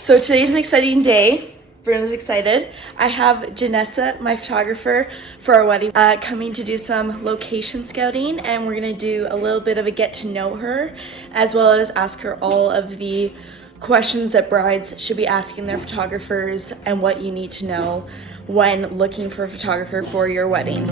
So today's an exciting day. Bruno's excited. I have Janessa, my photographer, for our wedding, coming to do some location scouting, and we're gonna do a little bit of a get to know her, as well as ask her all of the questions that brides should be asking their photographers and what you need to know when looking for a photographer for your wedding.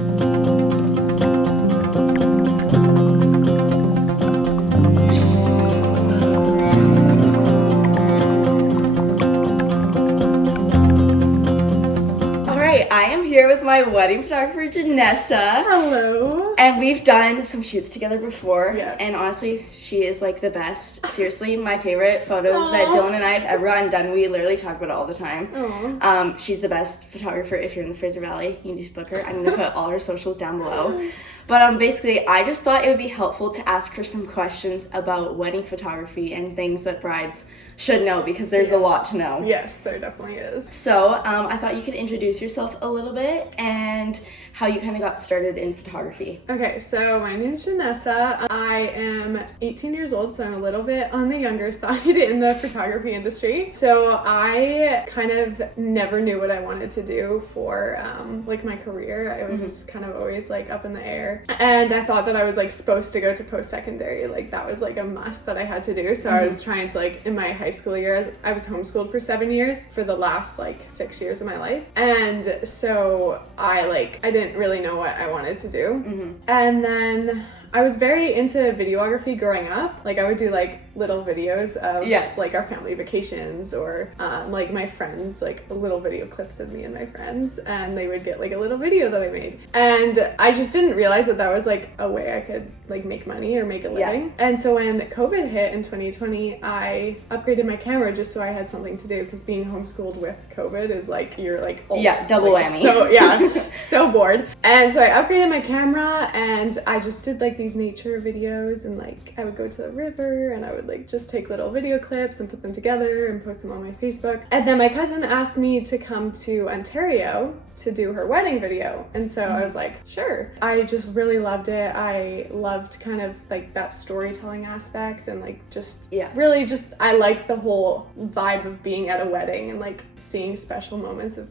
I am here with my wedding photographer, Janessa. Hello. And we've done some shoots together before. Yes. And honestly, she is like the best. Seriously, my favorite photos that Dylan and I have ever gotten done. We literally talk about it all the time. She's the best photographer. If you're in the Fraser Valley, you need to book her. I'm going to put all her socials down below. But basically, I just thought it would be helpful to ask her some questions about wedding photography and things that brides should know, because there's a lot to know. Yes, there definitely is. So I thought you could introduce yourself a little bit and how you kind of got started in photography. Okay, so my name is Janessa. I am 18 years old, so I'm a little bit on the younger side in the photography industry. So I kind of never knew what I wanted to do for like my career. I was just kind of always like up in the air. And I thought that I was like supposed to go to post-secondary. Like that was like a must that I had to do. So I was trying to like, in my high school year, I was homeschooled for 7 years for the last like 6 years of my life. And so I didn't really know what I wanted to do. And then I was very into videography growing up. Like I would do like little videos of like our family vacations, or like my friends, like little video clips of me and my friends, and they would get like a little video that I made. And I just didn't realize that that was like a way I could like make money or make a living. And so when COVID hit in 2020, I upgraded my camera just so I had something to do, because being homeschooled with COVID is like, you're like, double whammy. So so bored. And so I upgraded my camera, and I just did like these nature videos, and like I would go to the river and I would like just take little video clips and put them together and post them on my Facebook. And then my cousin asked me to come to Ontario to do her wedding video, and so I was like, sure. I just really loved it. I loved kind of like that storytelling aspect, and like just really just I liked the whole vibe of being at a wedding and like seeing special moments of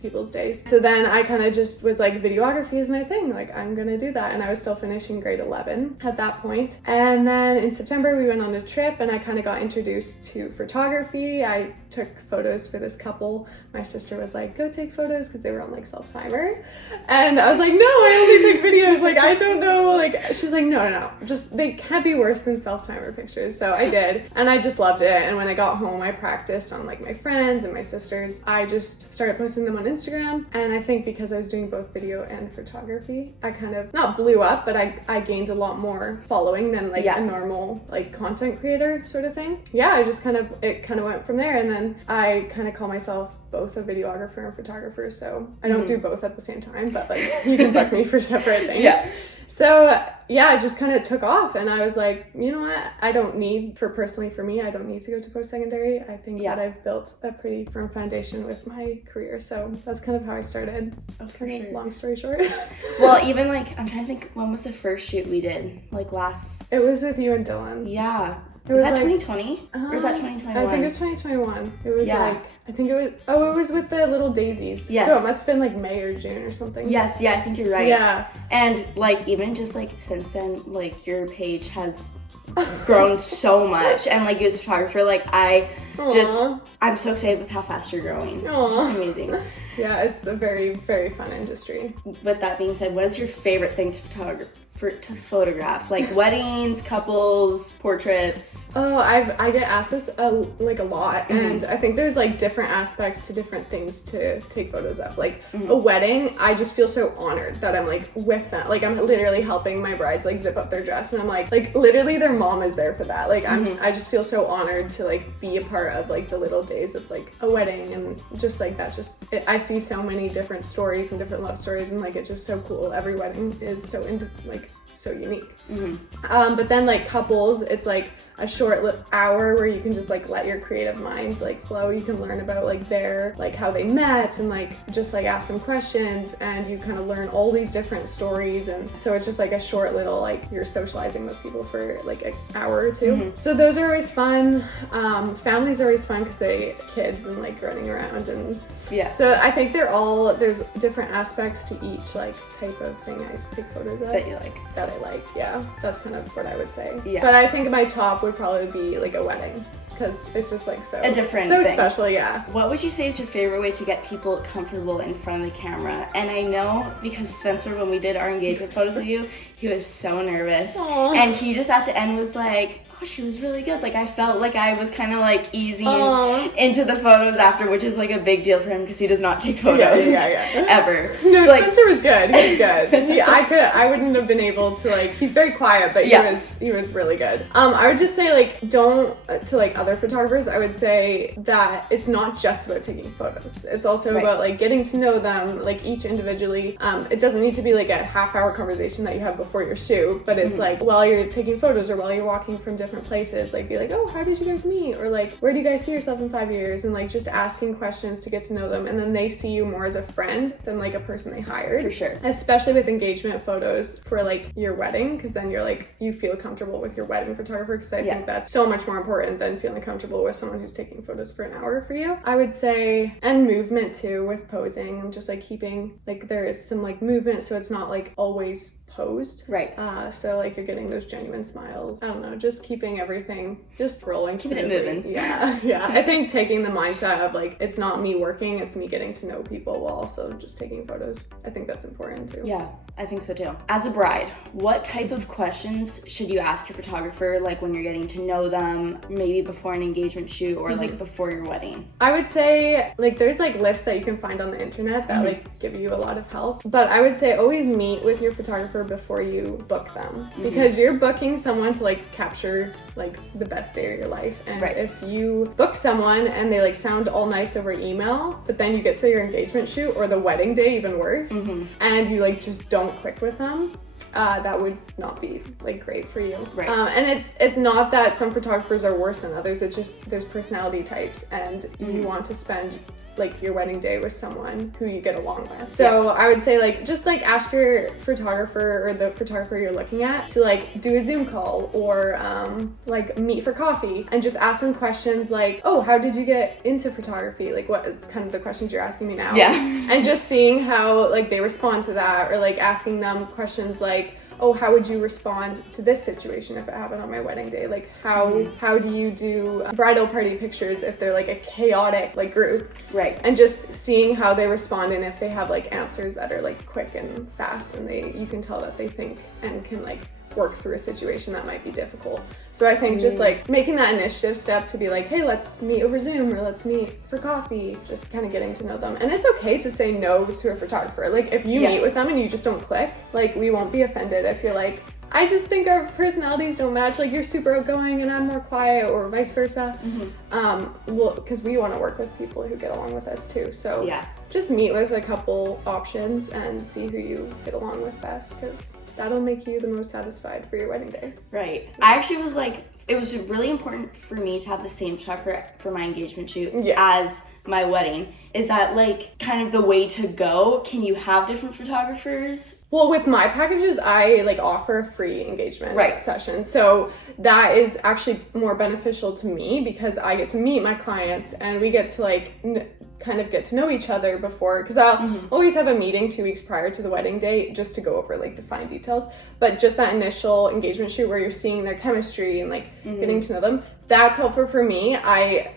people's days. So then I kind of just was like, videography is my thing, like I'm gonna do that. And I was still finishing grade 11 at that point. And then in September we went on a trip, and I kind of got introduced to photography. I took photos for this couple. My sister was like, go take photos, because they were on like self-timer, and I was like, no, I only take videos, like I don't know, like she's like, no, just they can't be worse than self-timer pictures. So I did, and I just loved it. And when I got home, I practiced on like my friends and my sisters. I just started posting them on Instagram, and I think because I was doing both video and photography, I kind of not blew up, but I gained a lot more following than like a normal like content creator sort of thing. I just it kind of went from there. And then I kind of call myself both a videographer and photographer, so I don't do both at the same time, but like you can book me for separate things. So it just kind of took off, and I was like, you know what, I don't need, personally for me, I don't need to go to post-secondary. I think that I've built a pretty firm foundation with my career, so that's kind of how I started. For sure. Long story short. Well, even like, I'm trying to think, when was the first shoot we did? Like last... It was with you and Dylan. Yeah. Was that 2020? Or was that 2021? I think it was 2021. It was like, I think it was with the little daisies. Yes. So it must have been like May or June or something. Yes, I think you're right. Yeah. And like, even just like since then, like your page has grown so much. And like you as a photographer, like I'm so excited with how fast you're growing. It's just amazing. Yeah, it's a very, very fun industry. With that being said, what is your favorite thing to photograph? Like weddings, couples, portraits? I get asked this a lot, and I think there's like different aspects to different things to take photos of. Like a wedding, I just feel so honored that I'm like with them. Like I'm literally helping my brides like zip up their dress, and I'm like literally their mom is there for that. Like I just feel so honored to like be a part of like the little days of like a wedding, and just like that. I see so many different stories and different love stories, and like it's just so cool. Every wedding is so unique. But then like couples, it's like a short hour where you can just like let your creative mind like flow. You can learn about like their, like how they met, and like just like ask them questions, and you kind of learn all these different stories. And so it's just like a short little, like you're socializing with people for like an hour or two. So those are always fun. Families are always fun because they kids and like running around, and so I think there's different aspects to each like type of thing I take photos of that I like. Yeah, that's kind of what I would say. But I think my top would probably be like a wedding, because it's just like so a different so thing. Special. Yeah. What would you say is your favorite way to get people comfortable in front of the camera? And I know because Spencer, when we did our engagement photos with you, he was so nervous. Aww. And he just at the end was like, oh, she was really good. Like I felt like I was kind of like easing into the photos after, which is like a big deal for him because he does not take photos ever. No, so, like, Spencer was good. He was good. I wouldn't have been able to like. He's very quiet, but he was really good. I would just say like don't to like other photographers. I would say that it's not just about taking photos. It's also about like getting to know them, like each individually. It doesn't need to be like a half-hour conversation that you have before your shoot, but it's like while you're taking photos or while you're walking from different places, like be like, oh, how did you guys meet? Or like, where do you guys see yourself in 5 years? And like just asking questions to get to know them, and then they see you more as a friend than like a person they hired. For sure. Especially with engagement photos for like your wedding, because then you're like, you feel comfortable with your wedding photographer, because I think that's so much more important than feeling comfortable with someone who's taking photos for an hour for you. I would say, and movement too with posing, and just like keeping like there is some like movement, so it's not like always posed. Right. So like you're getting those genuine smiles. I don't know, just keeping everything just rolling. Keeping it moving. Yeah. I think taking the mindset of like, it's not me working, it's me getting to know people while also just taking photos. I think that's important too. Yeah, I think so too. As a bride, what type of questions should you ask your photographer, like when you're getting to know them, maybe before an engagement shoot or like before your wedding? I would say like there's like lists that you can find on the internet that like give you a lot of help. But I would say always meet with your photographer before you book them, because you're booking someone to like capture like the best day of your life. And if you book someone and they like sound all nice over email, but then you get to your engagement shoot or the wedding day, even worse, and you like just don't click with them, that would not be like great for you. And it's not that some photographers are worse than others, it's just there's personality types, and you want to spend like your wedding day with someone who you get along with. So I would say like just like ask your photographer or the photographer you're looking at to like do a Zoom call or like meet for coffee, and just ask them questions like, oh, how did you get into photography? Like what kind of the questions you're asking me now. And just seeing how like they respond to that, or like asking them questions like, oh, how would you respond to this situation if it happened on my wedding day? Like how do you do bridal party pictures if they're like a chaotic like group? And just seeing how they respond, and if they have like answers that are like quick and fast, and you can tell that they think and can like work through a situation that might be difficult. So I think just like making that initiative step to be like, hey, let's meet over Zoom, or let's meet for coffee, just kind of getting to know them. And it's okay to say no to a photographer. Like if you meet with them and you just don't click, like we won't be offended if you're like, I just think our personalities don't match, like you're super outgoing and I'm more quiet, or vice versa. Well, because we want to work with people who get along with us too. So just meet with a couple options and see who you get along with best, because that'll make you the most satisfied for your wedding day. I actually was like, it was really important for me to have the same photographer for my engagement shoot as my wedding. Is that like kind of the way to go? Can you have different photographers? Well, with my packages, I like offer a free engagement session. So that is actually more beneficial to me, because I get to meet my clients and we get to like kind of get to know each other before, because I'll always have a meeting 2 weeks prior to the wedding date just to go over like the fine details. But just that initial engagement shoot where you're seeing their chemistry and like getting to know them, that's helpful for me.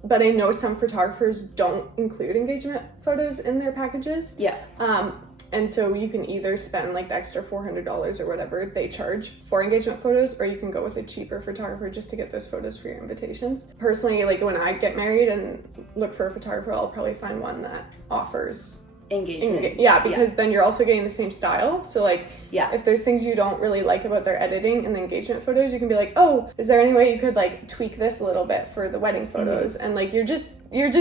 But I know some photographers don't include engagement photos in their packages. And so you can either spend like the extra $400 or whatever they charge for engagement photos, or you can go with a cheaper photographer just to get those photos for your invitations. Personally, like when I get married and look for a photographer, I'll probably find one that offers engagement. Because then you're also getting the same style. So like, if there's things you don't really like about their editing in the engagement photos, you can be like, oh, is there any way you could like tweak this a little bit for the wedding photos? And like you're just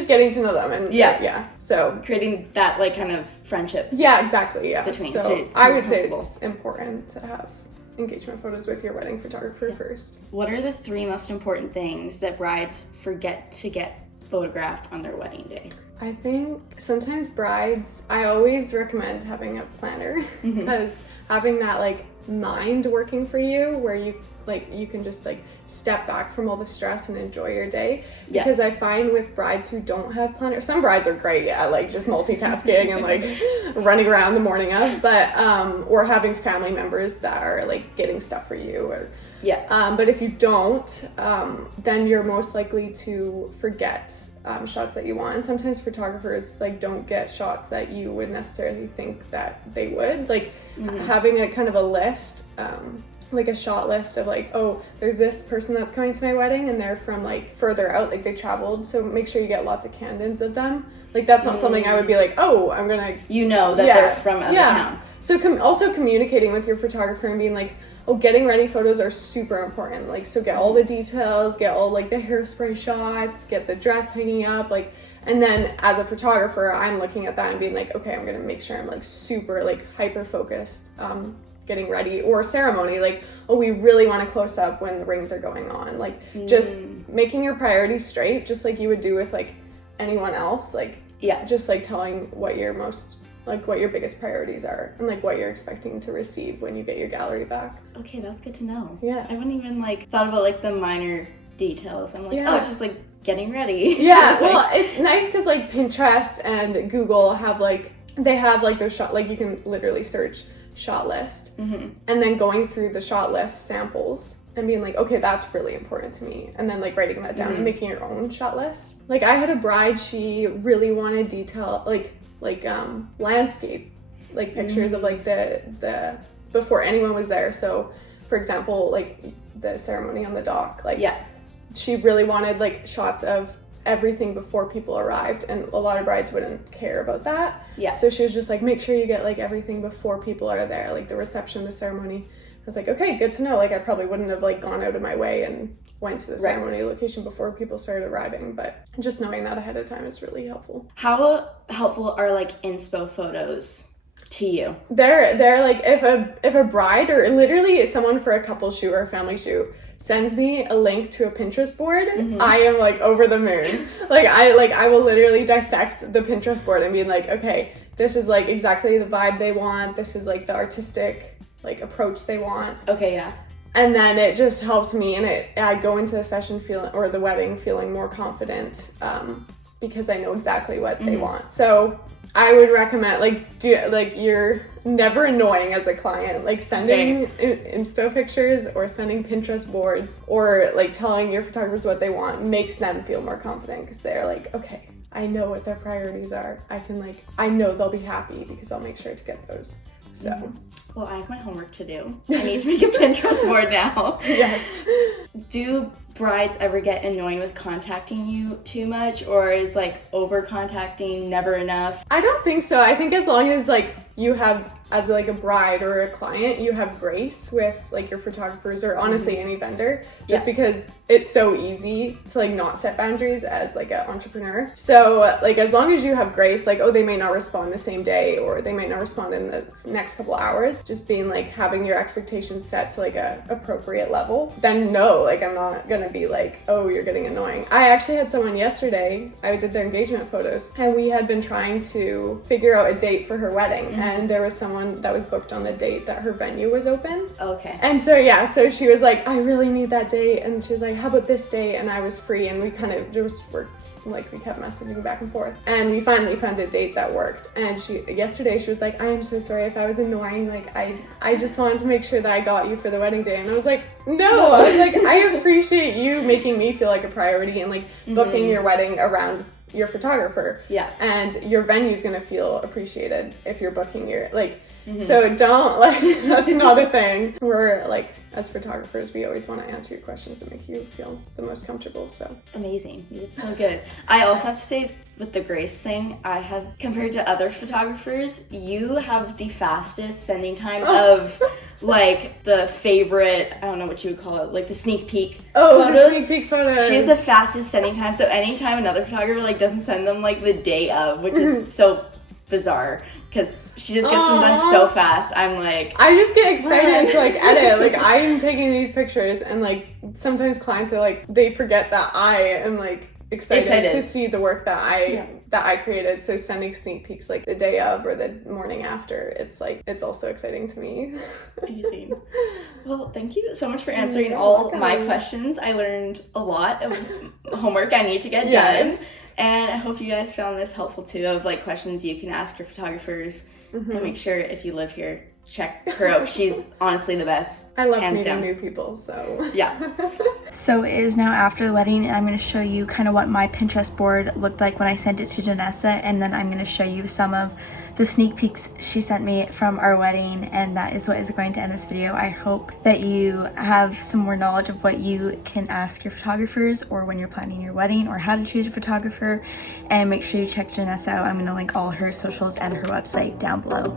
getting to know them, and so creating that like kind of friendship exactly between. So I would say it's important to have engagement photos with your wedding photographer first. What are the 3 most important things that brides forget to get photographed on their wedding day? I think sometimes brides, I always recommend having a planner because having that like mind working for you where you can just like step back from all the stress and enjoy your day. Because I find with brides who don't have planners, some brides are great at like just multitasking and like running around the morning of, but or having family members that are like getting stuff for you or but if you don't, then you're most likely to forget shots that you want. And sometimes photographers like don't get shots that you would necessarily think that they would. Like having a kind of a list, like a shot list of like, oh, there's this person that's coming to my wedding and they're from like further out, like they traveled, so make sure you get lots of candidates of them. Like that's not something I would be like, oh, I'm gonna, that they're from out of town. So also communicating with your photographer and being like, oh, getting ready photos are super important. Like, so get all the details, get all like the hairspray shots, get the dress hanging up, like, and then as a photographer, I'm looking at that and being like, okay, I'm gonna make sure I'm like super like hyper focused, getting ready. Or ceremony, like, oh, we really want to close up when the rings are going on. Like, just making your priorities straight, just like you would do with like anyone else. Like, just like telling what your biggest priorities are and like what you're expecting to receive when you get your gallery back. Okay, that's good to know. Yeah. I wouldn't even like thought about like the minor details. I'm like, oh, it's just like getting ready. Yeah, well, it's nice because like Pinterest and Google have like, they have like those shot, like you can literally search shot list and then going through the shot list samples and being like, okay, that's really important to me, and then like writing that down and making your own shot list. Like I had a bride, she really wanted detail, like landscape, like pictures of like the before anyone was there. So for example, like the ceremony on the dock, like she really wanted like shots of everything before people arrived, and a lot of brides wouldn't care about that. So she was just like, make sure you get like everything before people are there, like the reception, the ceremony. I was like, okay, good to know. Like I probably wouldn't have like gone out of my way and went to the ceremony location before people started arriving, but just knowing that ahead of time is really helpful. How helpful are like inspo photos to you? They're like, if a bride or literally someone for a couple shoot or a family shoot sends me a link to a Pinterest board, I am like over the moon. I will literally dissect the Pinterest board and be like, okay, this is like exactly the vibe they want. This is like the artistic like approach they want. Okay, yeah. And then it just helps me, and I go into the session or the wedding feeling more confident because I know exactly what they want. So I would recommend you're never annoying as a client, like sending inspo pictures or sending Pinterest boards or like telling your photographers what they want makes them feel more confident because they're like, okay, I know what their priorities are. I know they'll be happy because I'll make sure to get those. So. Well, I have my homework to do. I need to make a Pinterest board now. Yes. Do brides ever get annoying with contacting you too much, or is like over contacting never enough? I don't think so. I think as long as like you have, as like a bride or a client, you have grace with like your photographers or honestly any vendor, just because it's so easy to like not set boundaries as like an entrepreneur. So like as long as you have grace, like, oh, they may not respond the same day or they might not respond in the next couple hours, just being like having your expectations set to like a appropriate level, then no, like I'm not gonna be like, oh, you're getting annoying. I actually had someone yesterday, I did their engagement photos, and we had been trying to figure out a date for her wedding, and there was someone that was booked on the date that her venue was open. Okay. And so so she was like, I really need that date, and she was like, how about this date? And I was free, and we kind of just were like, we kept messaging back and forth, and we finally found a date that worked. And yesterday she was like, I am so sorry if I was annoying, like I just wanted to make sure that I got you for the wedding day. And I was like, no, I was like, I appreciate you making me feel like a priority and like booking your wedding around your photographer. Yeah. And your venue's gonna feel appreciated if you're booking your so don't that's not a thing. We're like, as photographers, we always want to answer your questions and make you feel the most comfortable. So amazing. You did so good. I also have to say, with the grace thing, I have, compared to other photographers, you have the fastest sending time of like the favorite, I don't know what you would call it, like the sneak peek photos. The sneak peek photos. She has the fastest sending time. So anytime another photographer like doesn't send them like the day of, which is so bizarre, because she just gets them done so fast. I'm like, I just get excited to like edit. Like I'm taking these pictures and like sometimes clients are like, they forget that I am like excited to see the work that I created. So sending sneak peeks like the day of or the morning after, it's like, it's also exciting to me. Amazing. Well, thank you so much for answering all my questions. I learned a lot of homework I need to get done. And I hope you guys found this helpful too, of like questions you can ask your photographers. And make sure if you live here, check her out. She's honestly the best. I love meeting new people, so. Yeah. So it is now after the wedding, and I'm going to show you kind of what my Pinterest board looked like when I sent it to Janessa, and then I'm going to show you some of the sneak peeks she sent me from our wedding, and that is what is going to end this video. I hope that you have some more knowledge of what you can ask your photographers or when you're planning your wedding or how to choose a photographer, and make sure you check Janessa out. I'm going to link all her socials and her website down below.